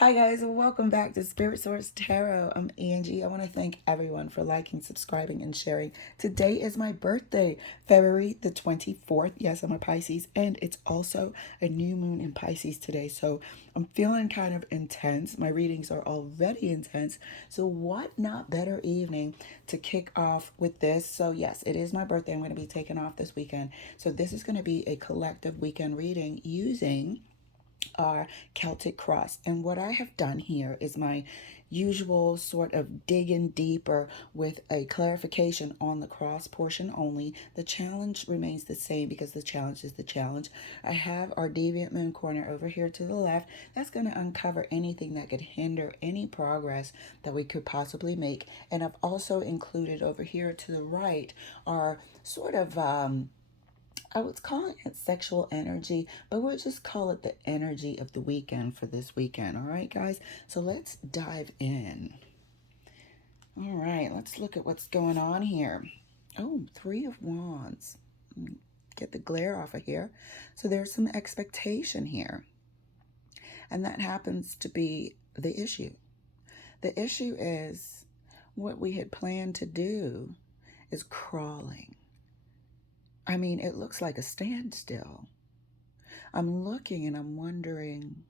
Hi guys, and welcome back to Spirit Source Tarot. I'm Angie. I want to thank everyone for liking, subscribing, and sharing. Today is my birthday, February the 24th. Yes, I'm a Pisces, and it's also a new moon in Pisces today. So I'm feeling kind of intense. My readings are already intense. So what not better evening to kick off with this? So yes, it is my birthday. I'm going to be taking off this weekend. So this is going to be a collective weekend reading using our Celtic cross. And what I have done here is my usual sort of digging deeper with a clarification on the cross portion only. The challenge remains the same because the challenge is the challenge. I have our deviant moon corner over here to the left. That's going to uncover anything that could hinder any progress that we could possibly make. And I've also included over here to the right our sort of I was calling it sexual energy, but we'll just call it the energy of the weekend for this weekend. All right, guys? So let's dive in. All right, let's look at what's going on here. Oh, Three of Wands. Get the glare off of here. So there's some expectation here. And that happens to be the issue. The issue is what we had planned to do is crawling. I mean, it looks like a standstill. I'm looking and I'm wondering,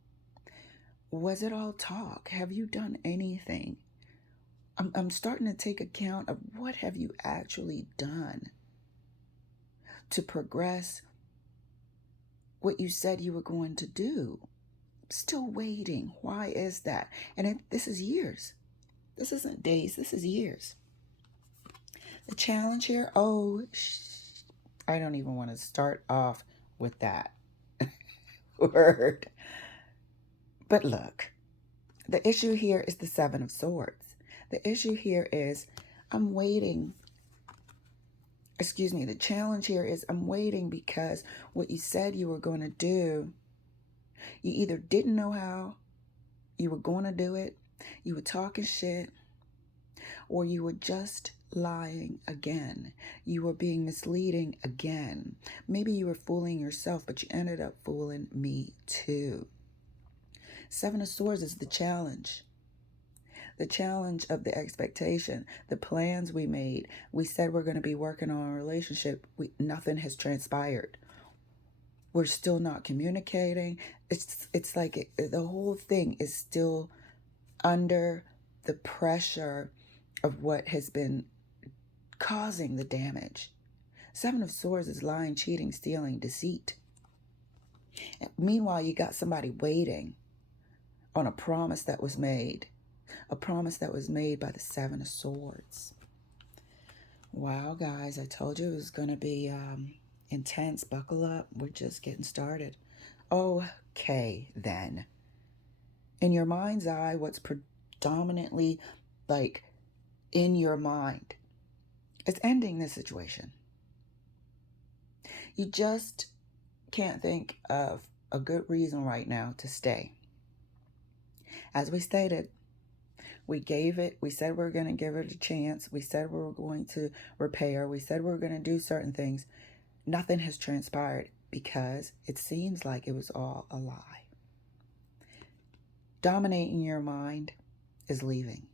was it all talk? Have you done anything? I'm starting to take account of what have you actually done to progress what you said you were going to do. Still waiting. Why is that? And this is years. This isn't days. This is years. The challenge here, I don't even want to start off with that word. But look, the issue here is the Seven of Swords. The issue here is I'm waiting. The challenge here is I'm waiting because what you said you were going to do, you either didn't know how you were going to do it, you were talking shit, or you were just lying again. You were being misleading again. Maybe you were fooling yourself, but you ended up fooling me too. Seven of Swords is the challenge. The challenge of the expectation, the plans we made. We said we're going to be working on a relationship. Nothing has transpired. We're still not communicating. It's like the whole thing is still under the pressure of what has been causing the damage. Seven of Swords is lying, cheating, stealing, deceit. And meanwhile, you got somebody waiting on a promise that was made. A promise that was made by the Seven of Swords. Wow, guys, I told you it was going to be intense. Buckle up. We're just getting started. Okay, then. In your mind's eye, what's predominantly like in your mind is ending this situation. You just can't think of a good reason right now to stay. As we stated, we said we were going to give it a chance. We said we were going to repair. We said we were going to do certain things. Nothing has transpired because it seems like it was all a lie. Dominating your mind is leaving.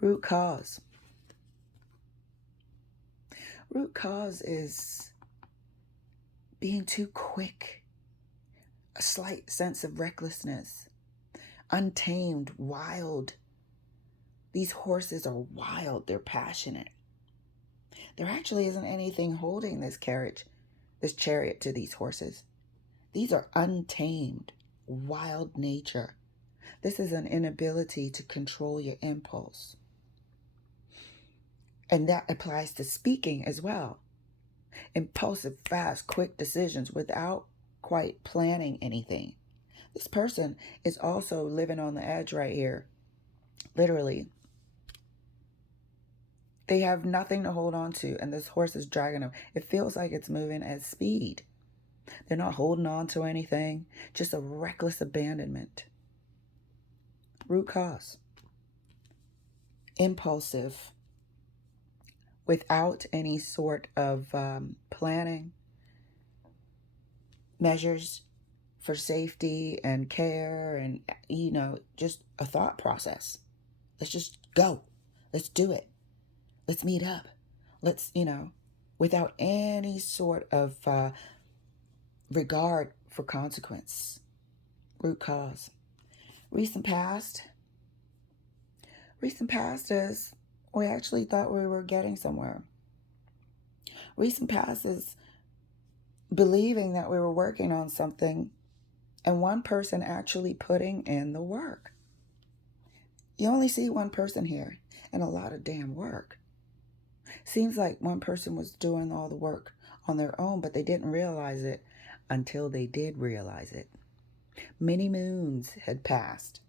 Root cause. Root cause is being too quick. A slight sense of recklessness. Untamed, wild. These horses are wild. They're passionate. There actually isn't anything holding this chariot to these horses. These are untamed, wild nature. This is an inability to control your impulse. And that applies to speaking as well. Impulsive, fast, quick decisions without quite planning anything. This person is also living on the edge right here. Literally. They have nothing to hold on to, and this horse is dragging them. It feels like it's moving at speed. They're not holding on to anything. Just a reckless abandonment. Root cause. Impulsive. Without any sort of planning. measures for safety and care and, just a thought process. Let's just go. Let's do it. Let's meet up. Let's, without any sort of regard for consequence, root cause. Recent past is we actually thought we were getting somewhere. Recent past is believing that we were working on something and one person actually putting in the work. You only see one person here and a lot of damn work. Seems like one person was doing all the work on their own, but they didn't realize it until they did realize it. Many moons had passed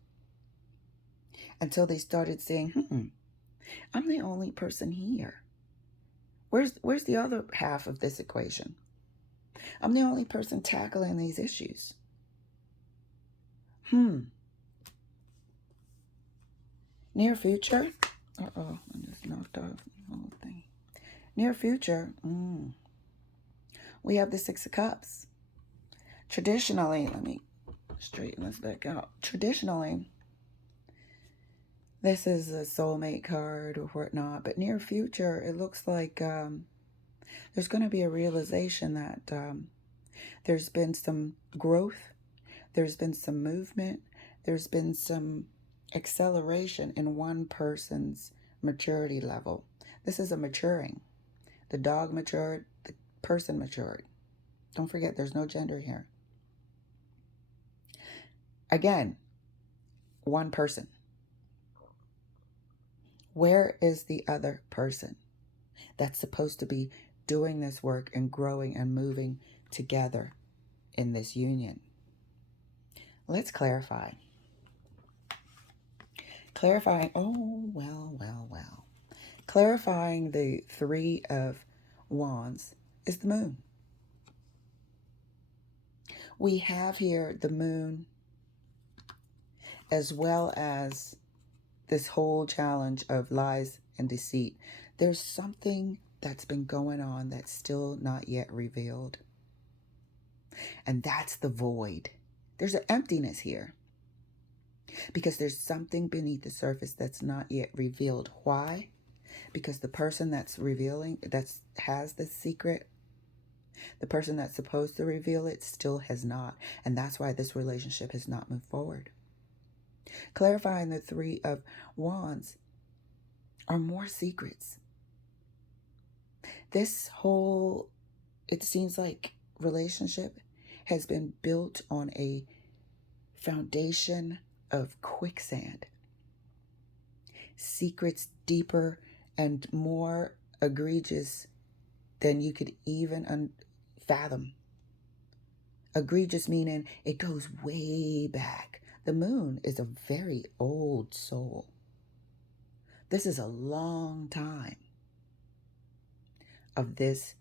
until they started saying, I'm the only person here. Where's the other half of this equation? I'm the only person tackling these issues. Near future. Uh-oh, I just knocked off the whole thing. Near future. We have the Six of Cups. Traditionally, let me straighten this back out. Traditionally, this is a soulmate card or whatnot, but near future, it looks like there's going to be a realization that there's been some growth, there's been some movement, there's been some acceleration in one person's maturity level. This is a maturing. The dog matured, the person matured. Don't forget, there's no gender here. Again, one person. Where is the other person that's supposed to be doing this work and growing and moving together in this union? Let's clarify. Clarifying, well. Clarifying the Three of Wands is the moon. We have here the moon as well as this whole challenge of lies and deceit. There's something that's been going on that's still not yet revealed. And that's the void. There's an emptiness here because there's something beneath the surface that's not yet revealed. Why? Because the person that's revealing, that has the secret, the person that's supposed to reveal it still has not. And that's why this relationship has not moved forward. Clarifying the Three of Wands are more secrets. This whole, it seems like, relationship has been built on a foundation of quicksand. Secrets deeper and more egregious than you could even fathom. Egregious meaning it goes way back. The moon is a very old soul. This is a long time of this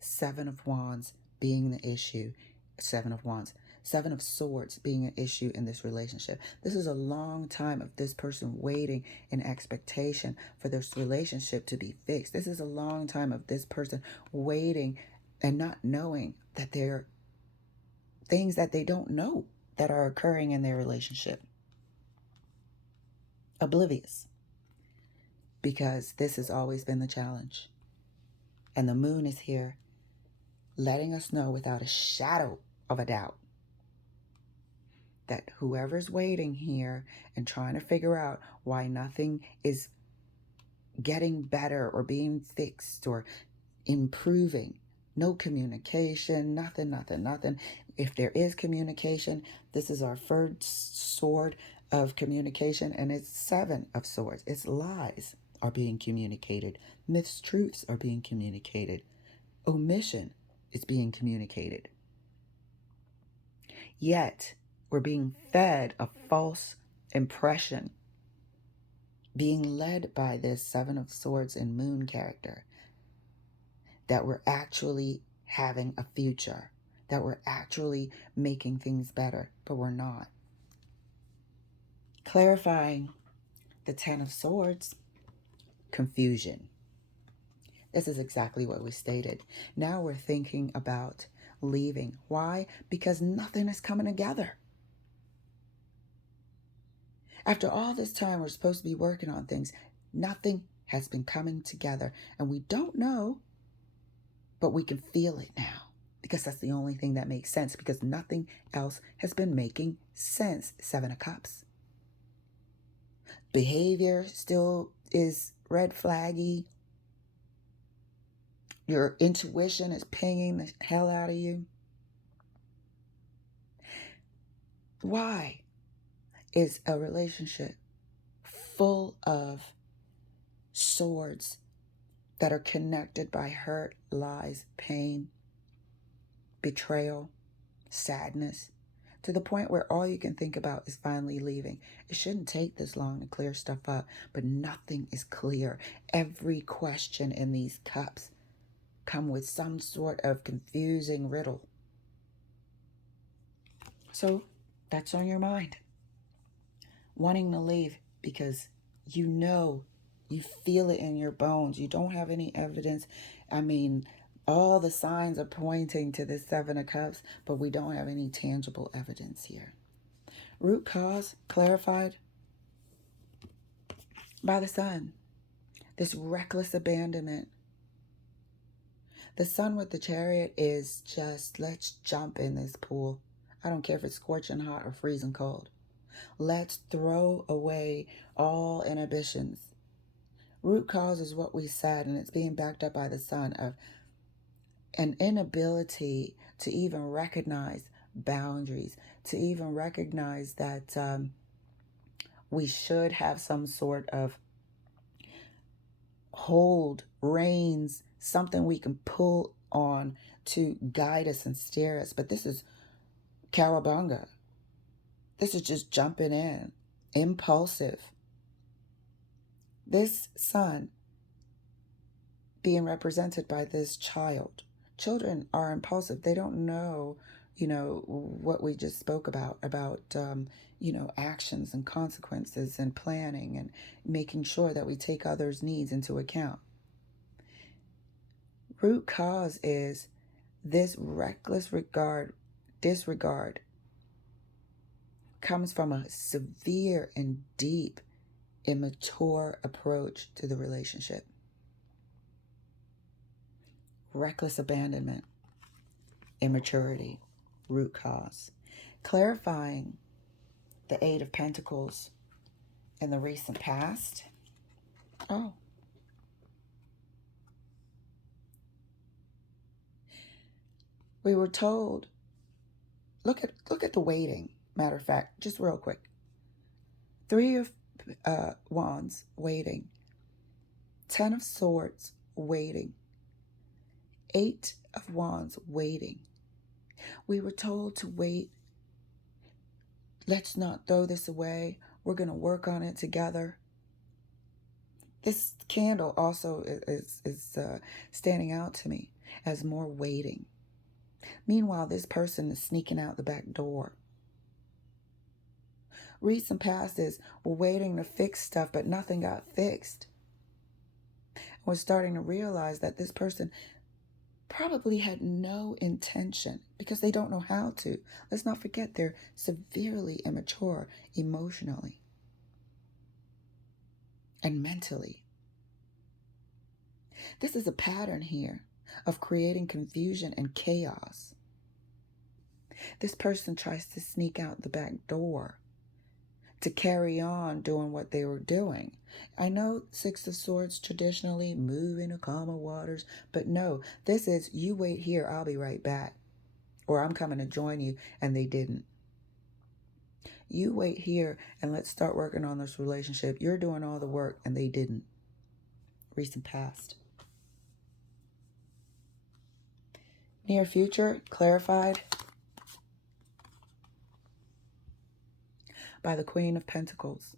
Seven of Wands being the issue. Seven of Swords being an issue in this relationship. This is a long time of this person waiting in expectation for this relationship to be fixed. This is a long time of this person waiting and not knowing that there are things that they don't know that are occurring in their relationship. Oblivious. Because this has always been the challenge. And the moon is here letting us know without a shadow of a doubt that whoever's waiting here and trying to figure out why nothing is getting better or being fixed or improving, no communication, nothing. If there is communication, this is our first sword of communication, and it's Seven of Swords. It's lies are being communicated. Mistruths are being communicated. Omission is being communicated. Yet, we're being fed a false impression, being led by this Seven of Swords and Moon character, that we're actually having a future, that we're actually making things better, but we're not. Clarifying the Ten of Swords, confusion. This is exactly what we stated. Now we're thinking about leaving. Why? Because nothing is coming together. After all this time, we're supposed to be working on things. Nothing has been coming together. And we don't know, but we can feel it now. Because that's the only thing that makes sense. Because nothing else has been making sense. Seven of Cups. Behavior still is red flaggy. Your intuition is pinging the hell out of you. Why is a relationship full of swords that are connected by hurt, lies, pain, betrayal, sadness, to the point where all you can think about is finally leaving? It shouldn't take this long to clear stuff up, but nothing is clear. Every question in these cups come with some sort of confusing riddle. So that's on your mind. Wanting to leave because you know, you feel it in your bones. You don't have any evidence. I mean, all the signs are pointing to the Seven of Cups, but we don't have any tangible evidence here. Root cause, clarified by the Sun. This reckless abandonment. The Sun with the Chariot is just, let's jump in this pool. I don't care if it's scorching hot or freezing cold. Let's throw away all inhibitions. Root cause is what we said, and it's being backed up by the Sun, of an inability to even recognize boundaries, to even recognize that we should have some sort of hold, reins, something we can pull on to guide us and steer us. But this is cowabunga. This is just jumping in, impulsive. This Sun being represented by this child. Children are impulsive. They don't know, what we just spoke about, actions and consequences and planning and making sure that we take others' needs into account. Root cause is this reckless disregard comes from a severe and deep, immature approach to the relationship. Reckless abandonment, immaturity, root cause. Clarifying the Eight of Pentacles in the recent past. Oh. We were told, look at the waiting. Matter of fact, just real quick. Three of Wands, waiting. 10 of Swords, waiting. 8 of Wands, waiting. We were told to wait. Let's not throw this away. We're going to work on it together. This candle also is standing out to me as more waiting. Meanwhile, this person is sneaking out the back door. Recent past is we're waiting to fix stuff, but nothing got fixed. We're starting to realize that this person probably had no intention because they don't know how to. Let's not forget they're severely immature emotionally and mentally. This is a pattern here of creating confusion and chaos. This person tries to sneak out the back door to carry on doing what they were doing. I know Six of Swords traditionally move in the calmer waters, but no, this is you wait here, I'll be right back. Or I'm coming to join you, and they didn't. You wait here and let's start working on this relationship. You're doing all the work and they didn't. Recent past. Near future, clarified by the Queen of Pentacles.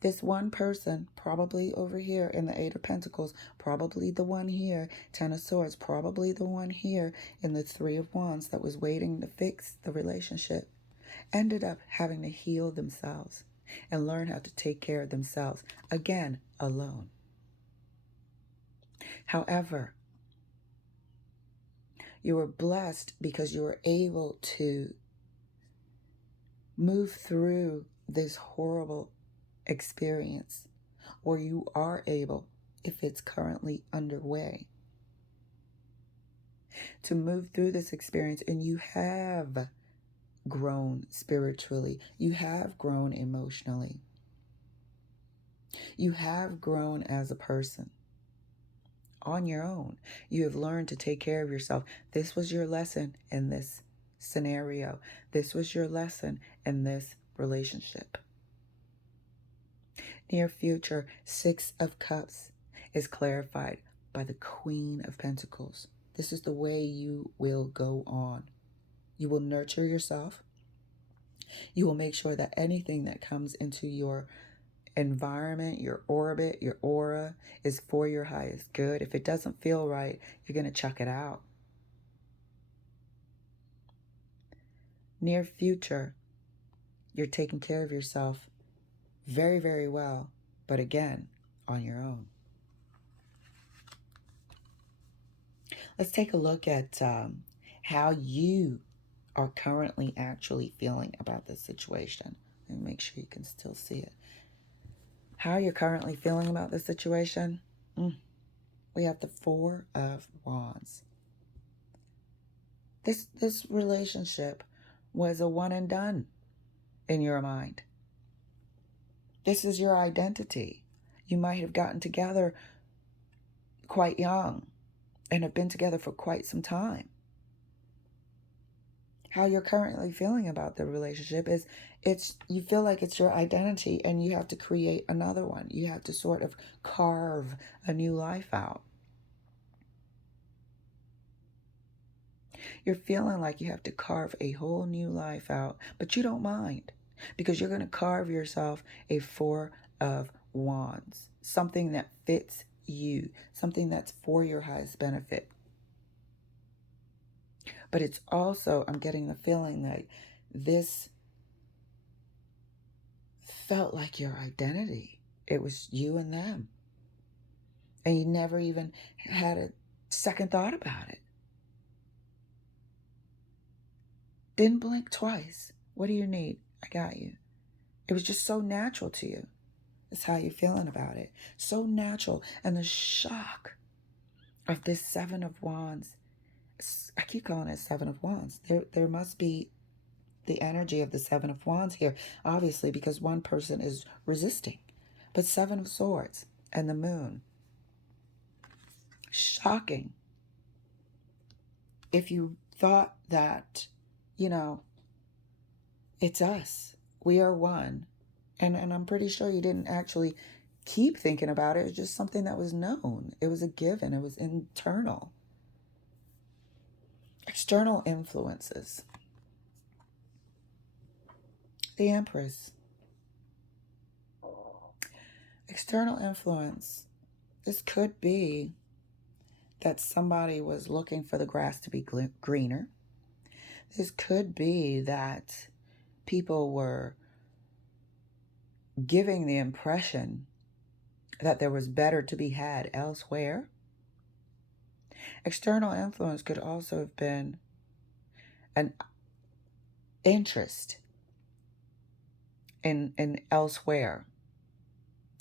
This one person, probably over here in the Eight of Pentacles, probably the one here, 10 of Swords, probably the one here in the Three of Wands that was waiting to fix the relationship, ended up having to heal themselves and learn how to take care of themselves, again, alone. However, You were blessed because you were able to move through this horrible experience, or you are able, if it's currently underway, to move through this experience, and you have grown spiritually. You have grown emotionally. You have grown as a person on your own. You have learned to take care of yourself. This was your lesson in this scenario. This was your lesson in this relationship. Near future, 6 of Cups is clarified by the Queen of Pentacles. This is the way you will go on. You will nurture yourself. You will make sure that anything that comes into your environment, your orbit, your aura is for your highest good. If it doesn't feel right, you're going to chuck it out. Near future, you're taking care of yourself very, very well, but again, on your own. Let's take a look at how you are currently actually feeling about this situation. And make sure you can still see it. How you're currently feeling about this situation? We have the 4 of Wands. This relationship was a one and done in your mind. This is your identity. You might have gotten together quite young and have been together for quite some time. How you're currently feeling about the relationship is you feel like it's your identity and you have to create another one. You have to sort of carve a new life out. You're feeling like you have to carve a whole new life out, but you don't mind because you're going to carve yourself a 4 of Wands, something that fits you, something that's for your highest benefit. But it's also, I'm getting the feeling that this felt like your identity. It was you and them. And you never even had a second thought about it. Didn't blink twice. What do you need? I got you. It was just so natural to you. That's how you're feeling about it. So natural. And the shock of this 7 of Wands, I keep calling it 7 of Wands. There must be the energy of the 7 of Wands here, obviously, because one person is resisting. But 7 of Swords and the Moon. Shocking. If you thought that, it's us. We are one. And I'm pretty sure you didn't actually keep thinking about it. It was just something that was known. It was a given. It was internal. External influences. The Empress. External influence. This could be that somebody was looking for the grass to be greener. This could be that people were giving the impression that there was better to be had elsewhere. External influence could also have been an interest in elsewhere.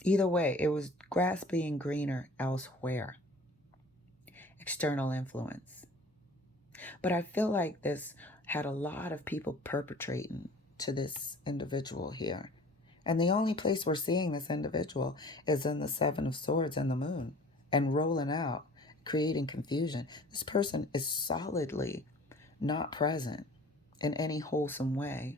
Either way, it was grass being greener elsewhere. External influence. But I feel like this had a lot of people perpetrating to this individual here. And the only place we're seeing this individual is in the 7 of Swords and the Moon, and rolling out, creating confusion. This person is solidly not present in any wholesome way.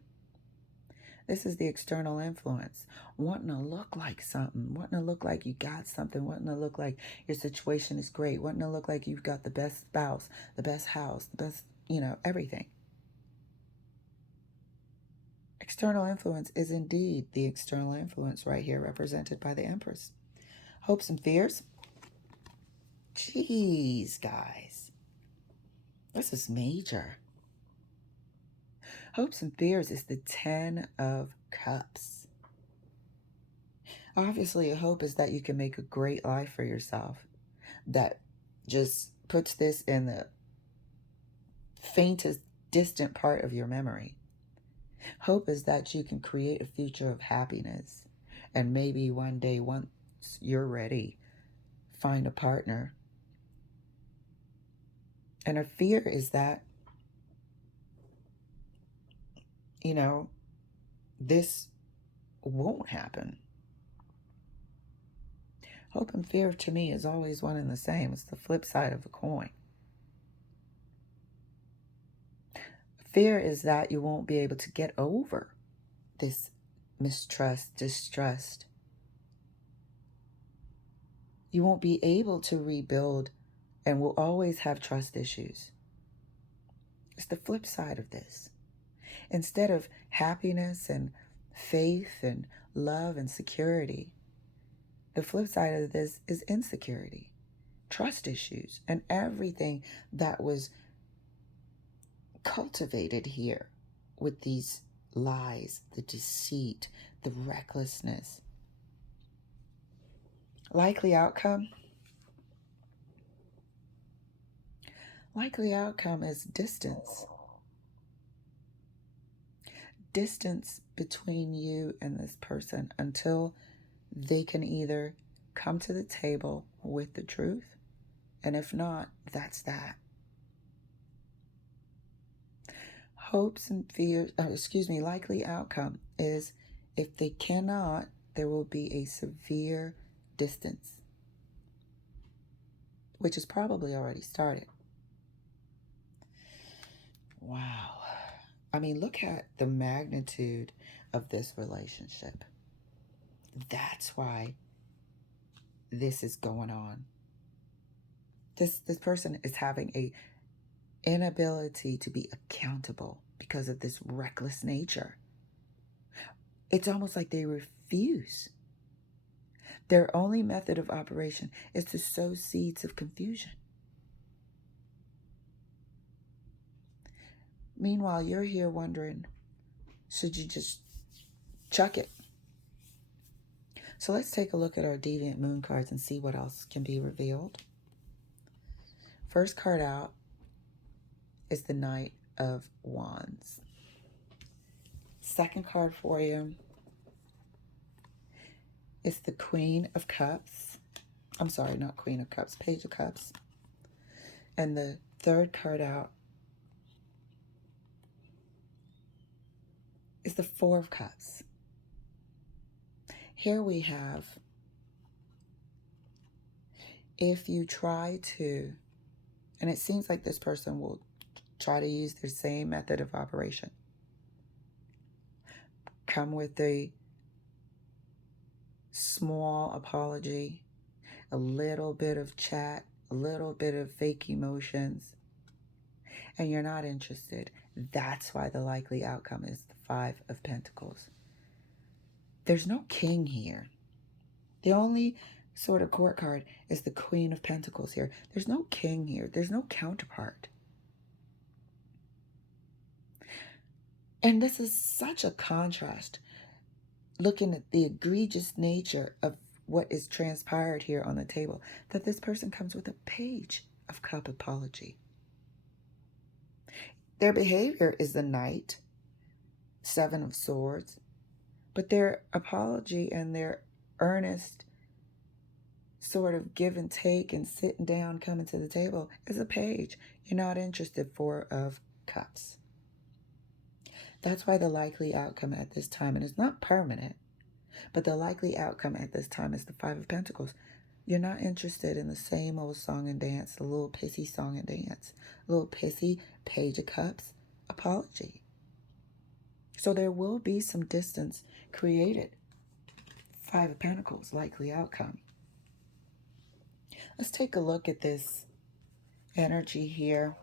This is the external influence. Wanting to look like something, wanting to look like you got something, wanting to look like your situation is great, wanting to look like you've got the best spouse, the best house, the best, everything. External influence is indeed the external influence right here, represented by the Empress. Hopes and fears. Jeez, guys. This is major. Hopes and fears is the 10 of Cups. Obviously, a hope is that you can make a great life for yourself. That just puts this in the faintest, distant part of your memory. Hope is that you can create a future of happiness. And maybe one day, once you're ready, find a partner. And a fear is that, this won't happen. Hope and fear to me is always one and the same. It's the flip side of a coin. Fear is that you won't be able to get over this mistrust, distrust. You won't be able to rebuild and will always have trust issues. It's the flip side of this. Instead of happiness and faith and love and security, the flip side of this is insecurity, trust issues, and everything that was cultivated here with these lies, the deceit, the recklessness. Likely outcome? Likely outcome is distance. Distance between you and this person until they can either come to the table with the truth, and if not, that's that. Hopes and fears, likely outcome is if they cannot, there will be a severe distance, which has probably already started. Wow. I mean, look at the magnitude of this relationship. That's why this is going on. This person is having a inability to be accountable because of this reckless nature. It's almost like they refuse. Their only method of operation is to sow seeds of confusion. Meanwhile, you're here wondering, should you just chuck it? So let's take a look at our Deviant Moon cards and see what else can be revealed. First card out is the Knight of Wands. Second card for you is the Queen of Cups. I'm sorry, not Queen of Cups, Page of Cups. And the third card out is the Four of Cups. Here we have, if you try to, and it seems like this person will try to use their same method of operation. Come with a small apology, a little bit of chat, a little bit of fake emotions, and you're not interested. That's why the likely outcome is the Five of Pentacles. There's no king here. The only sort of court card is the Queen of Pentacles here. There's no king here. There's no counterpart. And this is such a contrast, looking at the egregious nature of what is transpired here on the table, that this person comes with a Page of Cup apology. Their behavior is the Knight, Seven of Swords, but their apology and their earnest sort of give and take and sitting down, coming to the table is a Page. You're not interested, Four of Cups. That's why the likely outcome at this time, and it's not permanent, but the likely outcome at this time is the Five of Pentacles. You're not interested in the same old song and dance, the little pissy song and dance, a little pissy Page of Cups apology. So there will be some distance created. Five of Pentacles, likely outcome. Let's take a look at this energy here,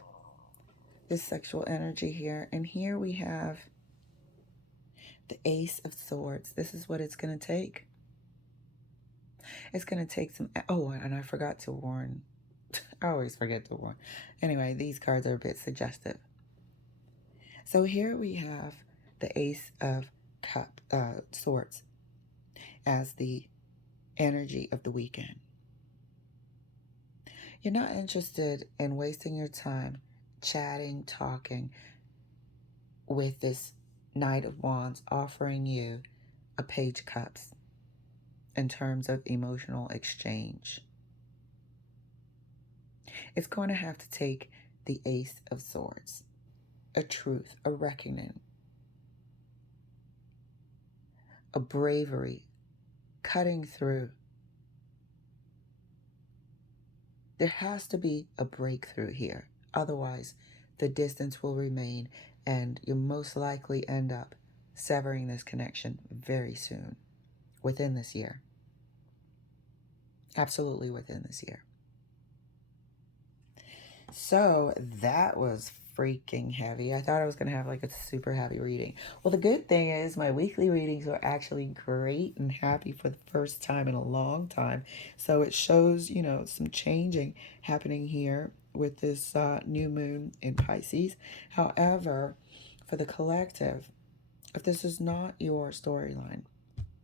this sexual energy here. And here we have the Ace of Swords. This is what it's going to take. It's going to take some... Oh, and I forgot to warn. I always forget to warn. Anyway, these cards are a bit suggestive. So here we have the Ace of Swords as the energy of the weekend. You're not interested in wasting your time chatting, talking with this Knight of Wands offering you a Page of Cups in terms of emotional exchange. It's going to have to take the Ace of Swords, a truth, a reckoning, a bravery, cutting through. There has to be a breakthrough here. Otherwise, the distance will remain and you'll most likely end up severing this connection very soon, within this year. Absolutely within this year. So that was freaking heavy. I thought I was going to have like a super heavy reading. Well, the good thing is my weekly readings were actually great and happy for the first time in a long time. So it shows, you know, some changing happening here with this new moon in Pisces. However, for the collective, if this is not your storyline,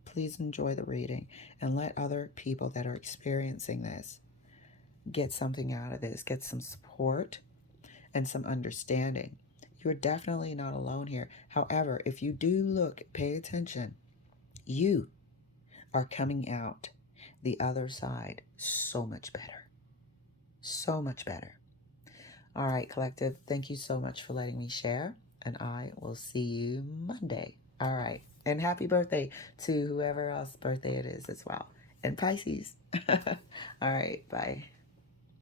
please enjoy the reading and let other people that are experiencing this get something out of this, get some support and some understanding. You're definitely not alone here. However, if you do look, pay attention, you are coming out the other side so much better. So much better. All right, collective, thank you so much for letting me share, and I will see you Monday. All right, and happy birthday to whoever else's birthday it is as well. And Pisces. All right, bye.